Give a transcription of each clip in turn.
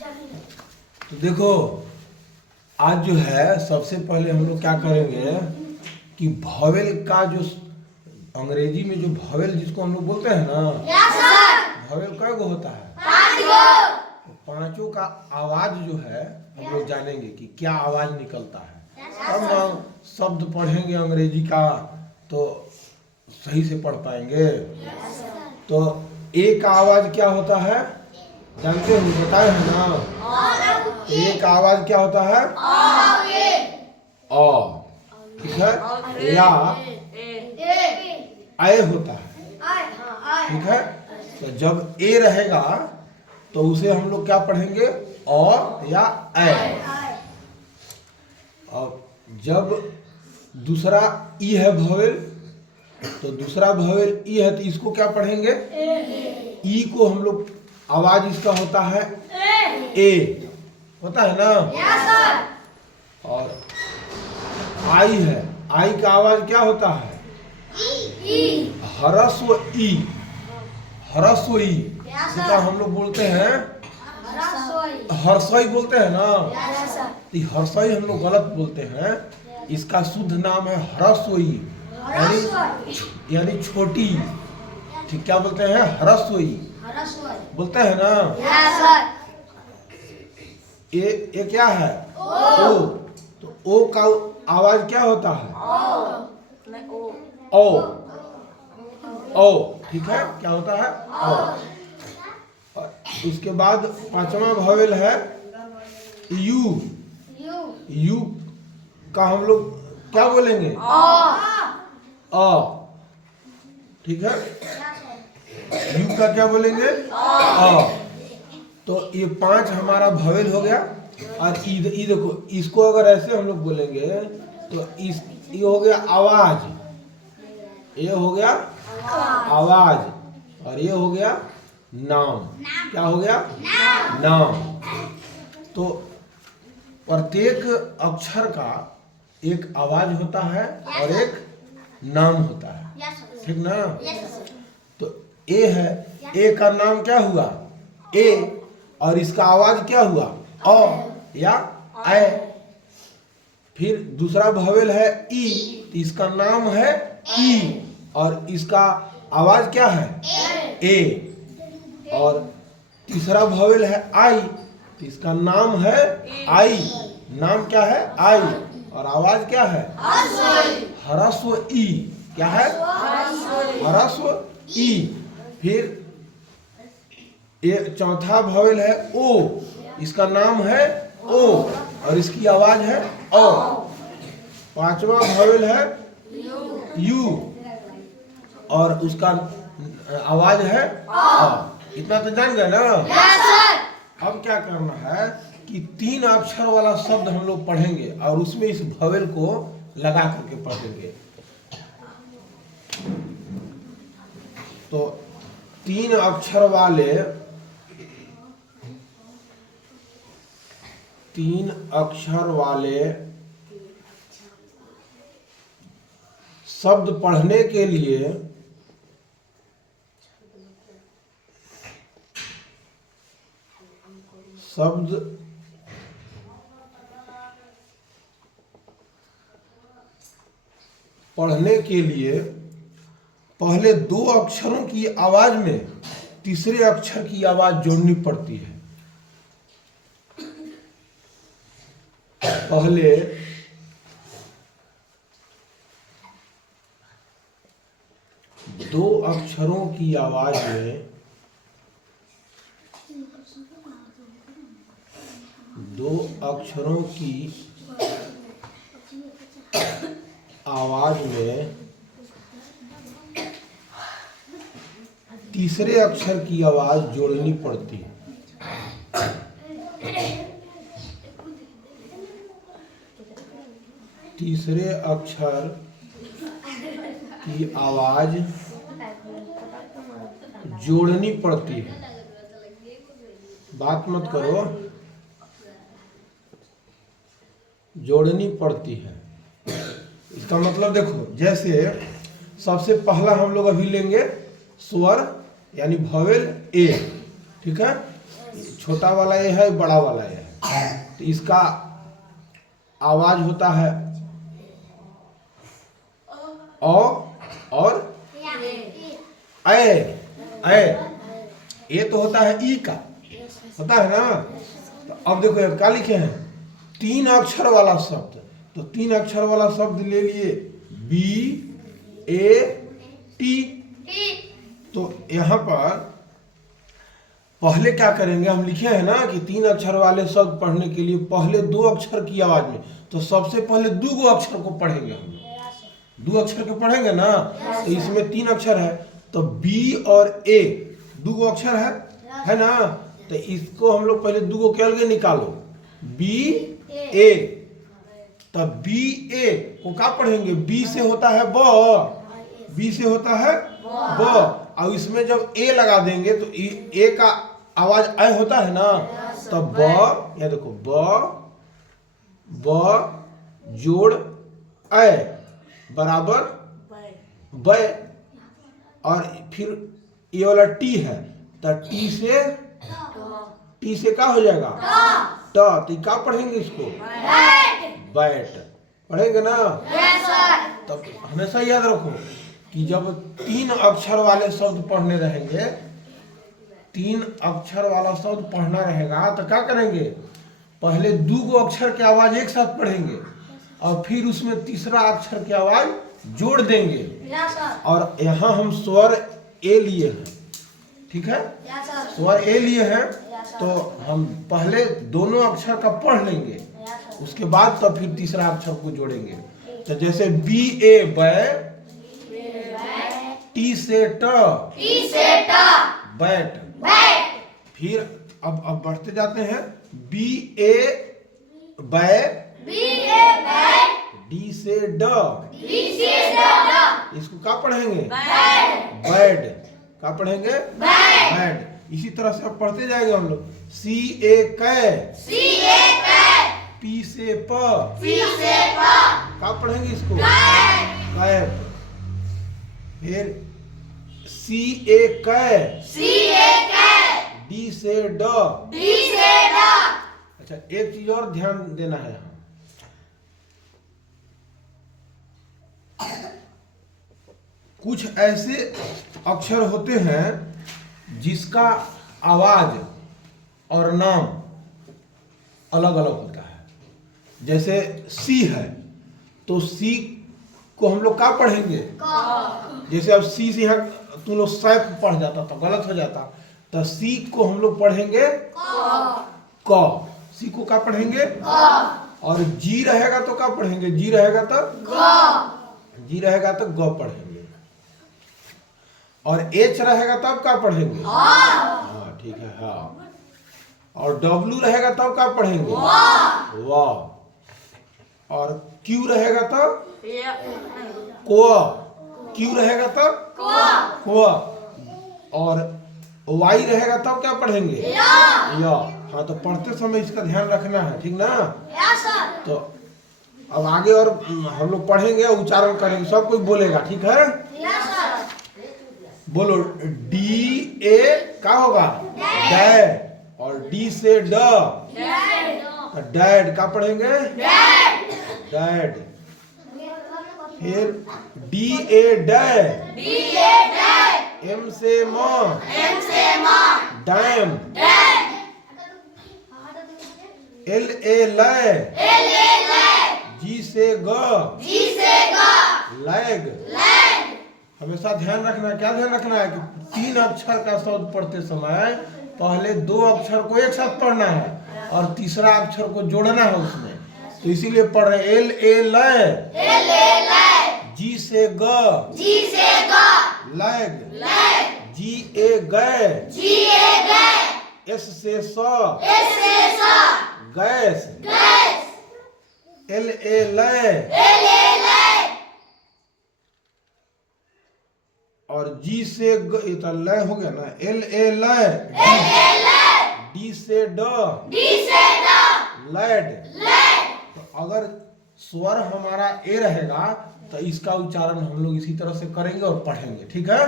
तो देखो, आज जो है सबसे पहले हम लोग क्या करेंगे कि भवेल का जो अंग्रेजी में जो भवेल जिसको हम लोग बोलते हैं ना, भवेल कई गो होता है? 5 गो। तो पांचों का आवाज जो है हम लोग जानेंगे कि क्या आवाज निकलता है। तब हम शब्द पढ़ेंगे अंग्रेजी का तो सही से पढ़ पाएंगे। तो ए का आवाज क्या होता है जानते हो, बताए हैं ना? ए का आवाज क्या होता है? अ, ठीक है? या ए होता है, ठीक है? तो जब ए रहेगा तो उसे हम लोग क्या पढ़ेंगे? अ या ए। और जब दूसरा ई है भवेल, तो दूसरा भवेल ई है तो इसको क्या पढ़ेंगे? ई को हम लोग आवाज इसका होता है ए, होता है ना? और आई है, आई का आवाज क्या होता है? ह्रस्व ई, ह्रस्व ई, जिसका हम लोग बोलते हैं हर्षई बोलते हैं ना। तो हर्षई हम लोग गलत बोलते हैं, इसका शुद्ध नाम है ह्रस्वई, यानी छोटी। ठीक, क्या बोलते हैं? ह्रस्वई बोलते हैं ना। ये क्या है? ओ। तो ओ का आवाज क्या होता है? ओ। ओ, ठीक है? क्या होता है? ओ। उसके बाद पांचवा भवेल है यू। यू का हम लोग क्या बोलेंगे? अ, ठीक है? यू का क्या बोलेंगे? अ। तो ये 5 हमारा भवेल हो गया। और ई देखो, इसको अगर ऐसे हम लोग बोलेंगे तो ये हो गया आवाज, ये हो गया आवाज, और ये हो गया नाम। क्या हो गया? नाम। तो प्रत्येक अक्षर का एक आवाज होता है और एक नाम होता है, ठीक ना? तो ए है, ए का नाम क्या हुआ? ए, और इसका आवाज क्या हुआ? अ या ए। फिर दूसरा भवेल है ई, तो इसका नाम है ई, और इसका आवाज क्या है? ए। और तीसरा भवेल है आई, तो इसका नाम है आई, नाम क्या है? आई, और आवाज क्या है? ह्रस्व ई। क्या है? ह्रस्व ई। फिर ये चौथा भवेल है ओ, इसका नाम है ओ, और इसकी आवाज है ओ। पांचवा भवेल है यू, और उसका आवाज है आ। इतना तो जान गए ना? अब क्या करना है कि 3 अक्षर वाला शब्द हम लोग पढ़ेंगे और उसमें इस भवेल को लगा करके पढ़ेंगे। तो 3 अक्षर वाले शब्द पढ़ने के लिए पहले 2 अक्षरों की आवाज में तीसरे अक्षर की आवाज जोड़नी पड़ती है। पहले दो अक्षरों की आवाज में तीसरे अक्षर की आवाज जोड़नी पड़ती है। तीसरे अक्षर की आवाज जोड़नी पड़ती है। बात मत करो, जोड़नी पड़ती है। इसका मतलब देखो, जैसे सबसे पहला हम लोग अभी लेंगे स्वर यानी भवेल ए, ठीक है? छोटा वाला ए है, बड़ा वाला ए है, तो इसका आवाज होता है और ए ये तो होता है ई का, होता है ना। तो अब देखो क्या लिखे हैं, 3 अक्षर वाला शब्द, तो 3 अक्षर वाला शब्द ले लिए BAT। तो यहाँ पर पहले क्या करेंगे, हम लिखे हैं ना कि 3 अक्षर वाले शब्द पढ़ने के लिए पहले 2 अक्षर की आवाज में, तो सबसे पहले 2 अक्षर को पढ़ेंगे हम, 2 अक्षर के पढ़ेंगे ना। तो इसमें 3 अक्षर है, तो B और A 2 अक्षर है ना। तो इसको हम लोग पहले 2 के अलग निकालो, BA। तब BA को क्या पढ़ेंगे, B से होता है ब, B से होता है ब, और इसमें जब A लगा देंगे तो A का आवाज ऐ होता है ना। तो ब, ये देखो ब जोड़ ऐ बराबर ब, और फिर ये वाला टी है, तो टी से क्या हो जाएगा ट, तो क्या पढ़ेंगे इसको, बैट पढ़ेंगे ना। तब हमेशा याद रखो कि जब 3 अक्षर वाले शब्द पढ़ने रहेंगे, 3 अक्षर वाला शब्द पढ़ना रहेगा, तो क्या करेंगे, पहले 2 अक्षर की आवाज एक साथ पढ़ेंगे और फिर उसमें तीसरा अक्षर की आवाज जोड़ देंगे। और यहाँ हम स्वर ए लिए हैं, ठीक है, स्वर ए लिए हैं, तो हम पहले दोनों अक्षर का पढ़ लेंगे, उसके बाद तब फिर तीसरा अक्षर को जोड़ेंगे। तो जैसे BA बै, टी से ट बैट। फिर अब बढ़ते जाते हैं, BA बै, डी से ड, इसको क्या पढ़ेंगे, बैड। क्या पढ़ेंगे, बैड। इसी तरह से अब पढ़ते जाएंगे हम लोग, CA कै, P से प, क्या पढ़ेंगे इसको, कैप। फिर CA कै, D से ड। अच्छा, एक चीज और ध्यान देना है, कुछ ऐसे अक्षर होते हैं जिसका आवाज और नाम अलग अलग होता है। जैसे सी है, तो सी को हम लोग क्या पढ़ेंगे, जैसे अब सी से यहाँ तुम लोग सैफ पढ़ जाता तो गलत हो जाता, तो सी को हम लोग पढ़ेंगे क, सी को क्या पढ़ेंगे, और जी रहेगा तो क्या पढ़ेंगे, जी रहेगा तो ग पढ़ेंगे, और एच रहेगा तब क्या पढ़ेंगे, हाँ ठीक है, हाँ। और डब्ल्यू रहेगा तब क्या पढ़ेंगे, वाह। और क्यू रहेगा तब को, क्यू रहेगा तब को, और वाई रहेगा तब क्या पढ़ेंगे, या। हाँ, तो पढ़ते समय इसका ध्यान रखना है, ठीक ना। तो अब आगे और हम लोग पढ़ेंगे, उच्चारण करेंगे, सब कोई बोलेगा, ठीक है। बोलो, डी ए क्या होगा, डैड, और डी से ड, डैड। क्या पढ़ेंगे, डैड। फिर डी ए डै, एम से म, डैम। एल ए लै, जी से ग, लैग। हमेशा ध्यान रखना, क्या ध्यान रखना है कि 3 अक्षर का शब्द पढ़ते समय पहले 2 अक्षर को एक साथ पढ़ना है और तीसरा अक्षर को जोड़ना है उसमें। तो इसीलिए पढ़ रहे, एल ए लै, जी से ग, लैग, जी ए गै, एस से स, गैस। एल ए लै, और जी से ये तो लय हो गया ना, एल ए लय, डी से ड, लैड। तो अगर स्वर हमारा ए रहेगा तो इसका उच्चारण हम लोग इसी तरह से करेंगे और पढ़ेंगे, ठीक है।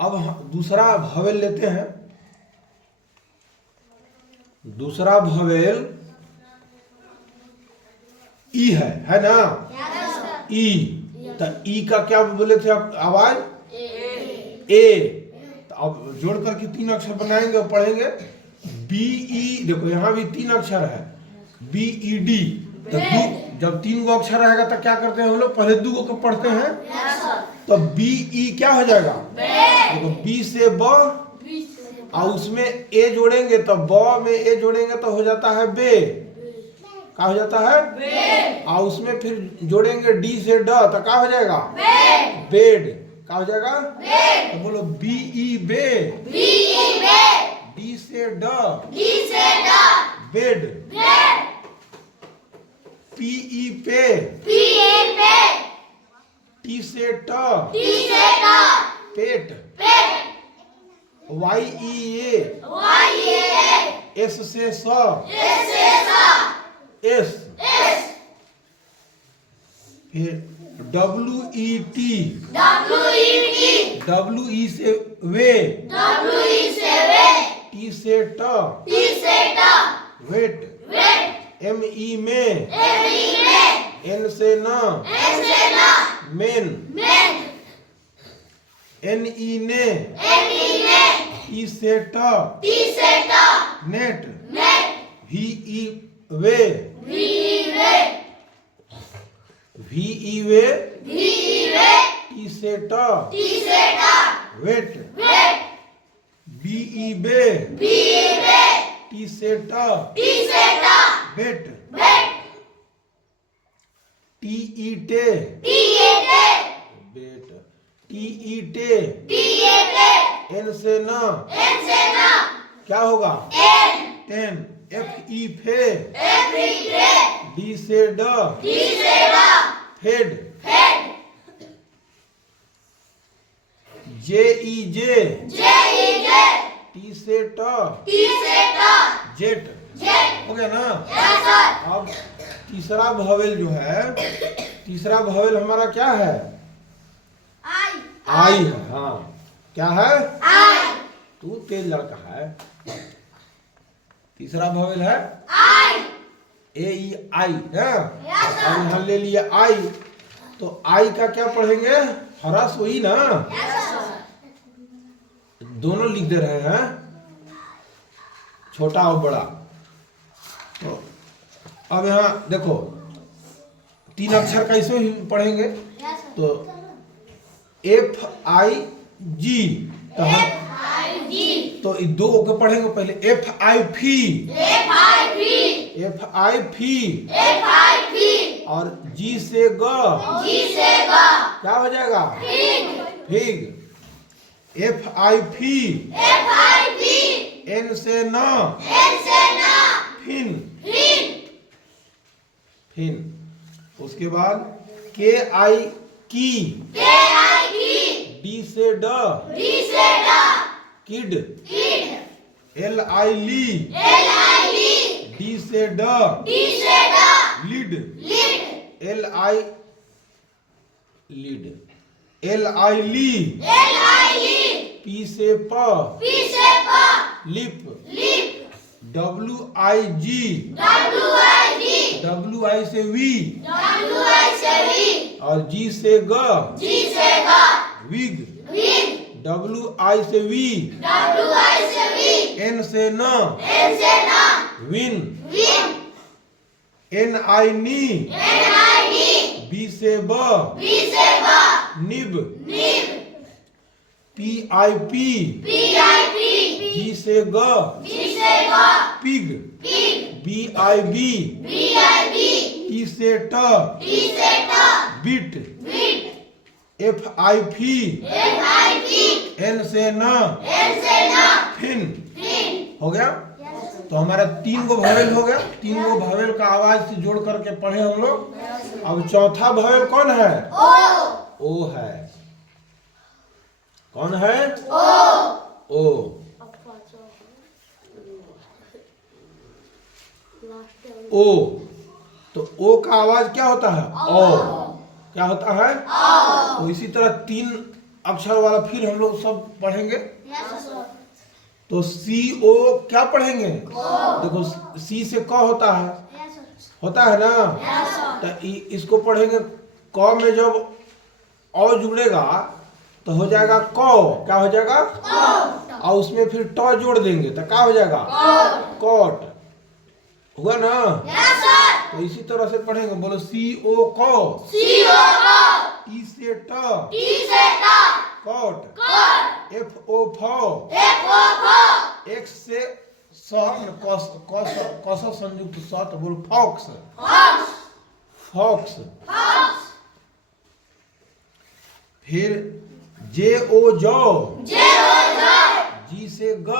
अब दूसरा भवेल लेते हैं। दूसरा भवेल ई है ना? ई। तो ई का क्या बोले थे आवाज? ए। तो अब जोड़ करके 3 अक्षर बनाएंगे और पढ़ेंगे। बी ई, देखो यहाँ भी 3 अक्षर है, बी ई डी। तो जब 3 गो अक्षर रहेगा तो क्या करते हैं हम लोग? पहले 2 को पढ़ते हैं। तो बी ई क्या हो जाएगा? देखो बी से ब, और उसमें ए जोड़ेंगे तो ब में ए जोड़ेंगे तो हो जाता है बे। क्या हो जाता है? बेड। और उसमें फिर जोड़ेंगे डी से ड तो क्या हो जाएगा? बेड। बेड। क्या हो जाएगा? बेड। तो बोलो बी ई बे, बी ई बे। डी से ड, डी से ड। बेड। बेड। पी ई पे, पी ई पे। टी से ट, टी से ट। पेट। पेट। वाई ई ए, वाई ए। एस से स, एस से स। एस। एस। फिर W E T, W E T. W E से वे, डब्ल्यू ई से वे। टी से ट, टी से ट। वेट। वेट। एम ई में, एम ई में। एन से न, एन से न। मेन। मेन। एन ई ने, एन ई ने। टी से ट, टी से ट। नेट। नेट। वी ई वे, वी ई वे। वी ई वे, वी ई वे। टी से ट, टी से ट। वेट। वेट। बी ई बे, बी ई बे। टी से ट, टी से ट। बेट। बेट। टी ई टे, टी ई टे। बेट। टी ई टे, टी ई टे। एन से न, एन से न। क्या होगा? एन। टेन। एफ ई फे, एफ ई फे। डी से ड, डी से ड। फेड। फेड। जे ई जे, जे ई जे। टी से ट, टी से ट। जेट। जेट। हो गया ना? Yes sir. अब तीसरा भवेल जो है, तीसरा भवेल हमारा क्या है? आई। आई है। हाँ, क्या है? आई। तू तेज लड़का है। तीसरा भवेल है आई। ए ई आई है। अब यहाँ ले लिया आई, तो आई का क्या पढ़ेंगे? हरस हुई ना? दोनों लिख दे रहे हैं, छोटा और बड़ा। तो अब यहाँ देखो 3 अक्षर कैसे पढ़ेंगे? तो एफ आई जी। तो हम तो 2 को पढ़ेंगे पहले। एफ आई फी, एफ आई फी। एफ आई फी, एफ आई फी। और जी से ग, जी से ग। क्या हो जाएगा? फिग। फिग। एफ आई फी, एफ आई फी। एन से न, एन से न। फिन। फिन। फिन। उसके बाद के आई की, के आई की। डी से ड, डी से ड। किड। किड। एल आई ली, एल आई ली। डी से ड, डी से ड। Lid. Lid. L I lid. L I ली, एल आई ली। पी से प, पी से प। Lip. Lip. W I G, W I G. W I से वी, डब्ल्यू आई से वी। और जी से ग, जी से ग। विग। विग। डब्ल्यू आई से वी, डब्ल्यू आई से वी। एन से न, एन से न। विन। विन। एन आई नी, एन आई नी। बी से ब, बी से ब। Nib. Nib. P I P, P I P. G से ग, जी से ग। Pig. Pig. B I B, B I B. T से ट, टी से ट। बिट। बिट। एफ आई फी, एफ आई फी। एन से न, एन से न। फिन। फिन। हो गया? तो हमारा 3 गो भवेल हो गया। 3 गो भवेल का आवाज से जोड़ करके पढ़े हम लोग। अब चौथा भवेल कौन है? ओ। ओ है। कौन है? ओ। ओ। ओ। तो ओ का आवाज क्या होता है? ओ। क्या होता है? तो इसी तरह 3 अक्षर वाला फिर हम लोग सब पढ़ेंगे। तो सी ओ क्या पढ़ेंगे? देखो सी से क होता है, होता है ना, तो इसको पढ़ेंगे क में जब औ जुड़ेगा तो हो जाएगा क, क्या हो जाएगा? और उसमें फिर ट जोड़ देंगे तो क्या हो जाएगा? कॉट। हुआ ना? तो इसी तरह से पढ़ेंगे, बोलो सी ओ क, टी से ट, कॉट, एफ ओ फ, एक्स से स, कस संयुक्त स, तो बोलो फॉक्स, फॉक्स। फिर जे ओ जौ, जी से ग,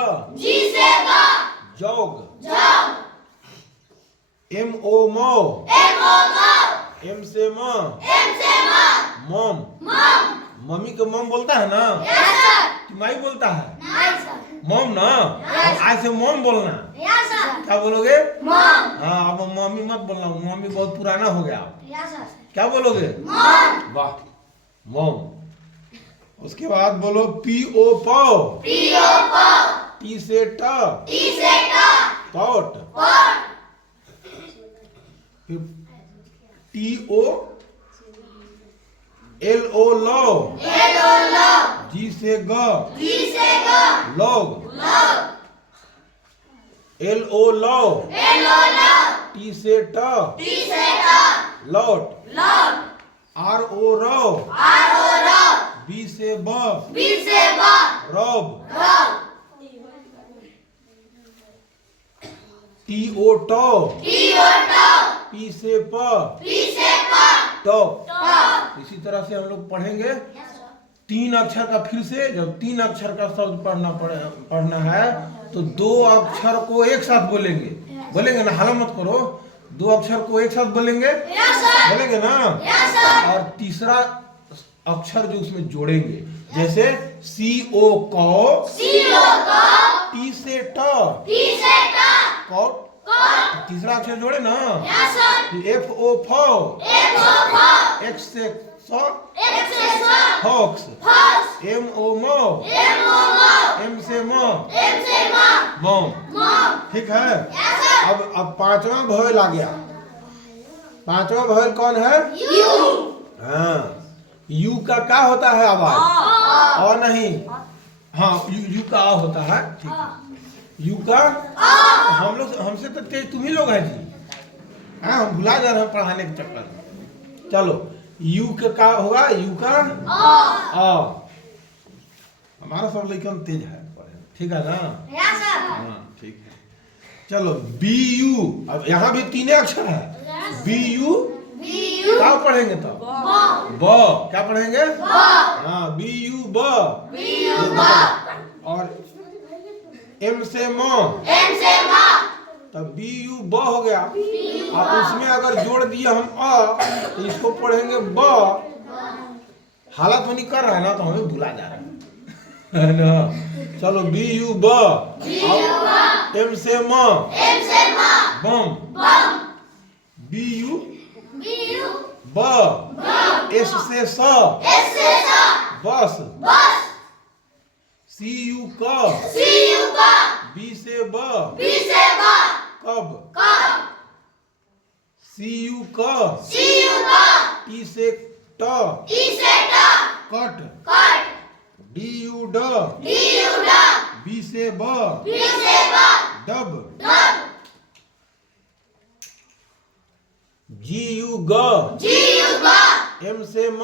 जॉग, एम ओ मो, एम से म, मम, मम्मी को मम बोलता है ना? कि माई बोलता है? मम ना? आज से मम बोलना। क्या बोलोगे? हाँ, अब मम्मी मत बोलना, मम्मी बहुत पुराना हो गया। क्या बोलोगे? वाह, मम। उसके बाद बोलो पी ओ पौ, टी से ट, पॉट, फिर टी ओ एल ओ लो, जी से ग, लॉग, एल ओ लो, टी से ट, लॉट, आर ओ रो, बी से ब, रॉब, टी ओ टो, पी से प, टॉप। इसी तरह से हम लोग पढ़ेंगे। 3 अक्षर का फिर से, जब 3 अक्षर का शब्द पढ़ना है तो 2 अक्षर को एक साथ बोलेंगे, बोलेंगे ना? हाला मत करो, 2 अक्षर को एक साथ बोलेंगे, बोलेंगे ना? और तीसरा अक्षर जो उसमें जोड़ेंगे, जैसे सी ओ क, टी से ट, कॉट, तीसरा अक्षर जोड़े ना? एफ ओ फ, एक्स से स, फॉक्स, एम ओ मो, एम से म, मम। ठीक है? अब 5वां भवेल आ गया। 5वां भवेल कौन है? हाँ, यू का क्या होता है आवाज? और नहीं, हाँ, यू का आ होता है। ठीक है, यू का हम लोग, हमसे तो तेज तुम ही लोग हैं जी। हाँ, हम भुला जा रहे हैं पढ़ाने के चक्कर में। चलो, यू का क्या होगा? यू का आ। हमारा सब लेकिन तेज है, ठीक है ना? हाँ, ठीक है। चलो, बी यू, अब यहाँ भी 3 अक्षर है। बी यू क्या पढ़ेंगे तब? ब, क्या पढ़ेंगे? हाँ, बी यू ब, और एम से म, तब बी यू ब हो गया। अब उसमें अगर जोड़ दिया हम अ, तो इसको पढ़ेंगे ब। हालत नहीं कर रहा है ना, तो हमें भुला जा रहा है ना? चलो, बी यू ब, एम से म, बम, बी यू ब, एस से स, बस, सी यू क, बी से ब, कब, सी यू क, टी से ट, कट, डी यू ड, बी से ब, डब, जी यू ग, एम से म,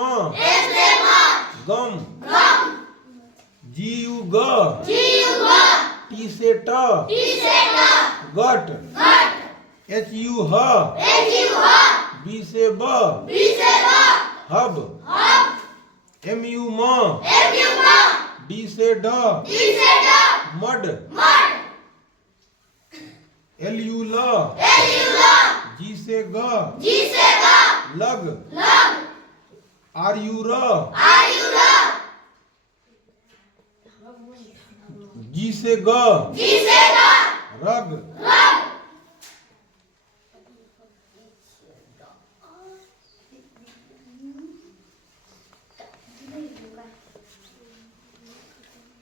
गम, जी यू ग, टी से ट, गट, एच यू ह, बी से ब, हब, एम यू म, डी से ड, मड, एल यू ल, जी से ग, लग, आर यू र, जी से ग, रग,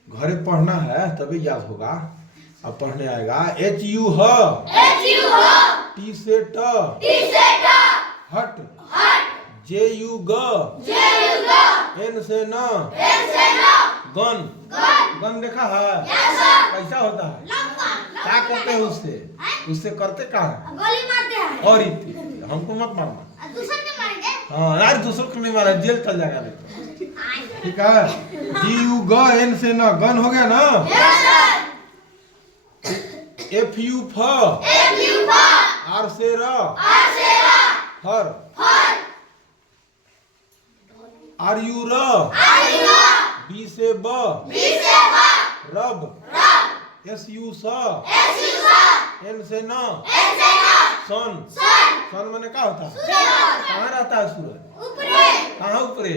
घरे पढ़ना है तभी याद होगा। अब पढ़ने आएगा HU ह, T से ट, हट, JU ग, N से न, गन। गन देखा है? कैसा होता है? क्या करते हैं उससे? उससे करते क्या है? गोली मारते हैं। और इतने हमको मत मारना। दूसरे को मारेंगे? हाँ यार, दूसरों को नहीं मारा, जेल चल जाएगा नहीं। ठीक है। GU ग, N से न, गन हो गया ना? FU फ, R से र, हर, RU र, B से ब, रब, SU स, N से न, सन। सन मैंने क्या होता है? कहाँ रहता है सूरज? कहाँ ऊपरे?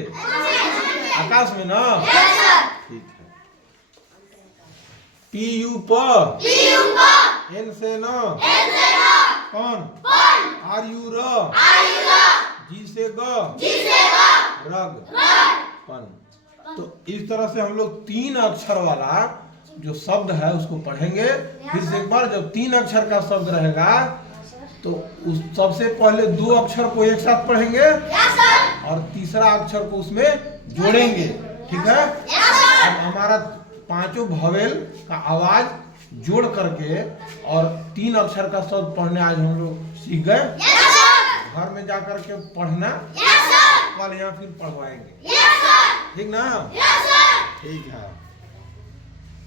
आकाश में ना? ठीक है। PU प, N से न, कौन? RU र, G से ग, रग, पन। तो इस तरह से हम लोग 3 अक्षर वाला जो शब्द है उसको पढ़ेंगे। फिर से एक बार, जब 3 अक्षर का शब्द रहेगा तो उस सबसे पहले 2 अक्षर को एक साथ पढ़ेंगे और तीसरा अक्षर को उसमें जोड़ेंगे। ठीक है? अब हमारा 5 भवेल का आवाज जोड़ करके और 3 अक्षर का शब्द पढ़ने आज हम लोग सीख गए। घर में जाकर के पढ़ना, कल यहाँ फिर पढ़वाएंगे। ठीक ना? ठीक है।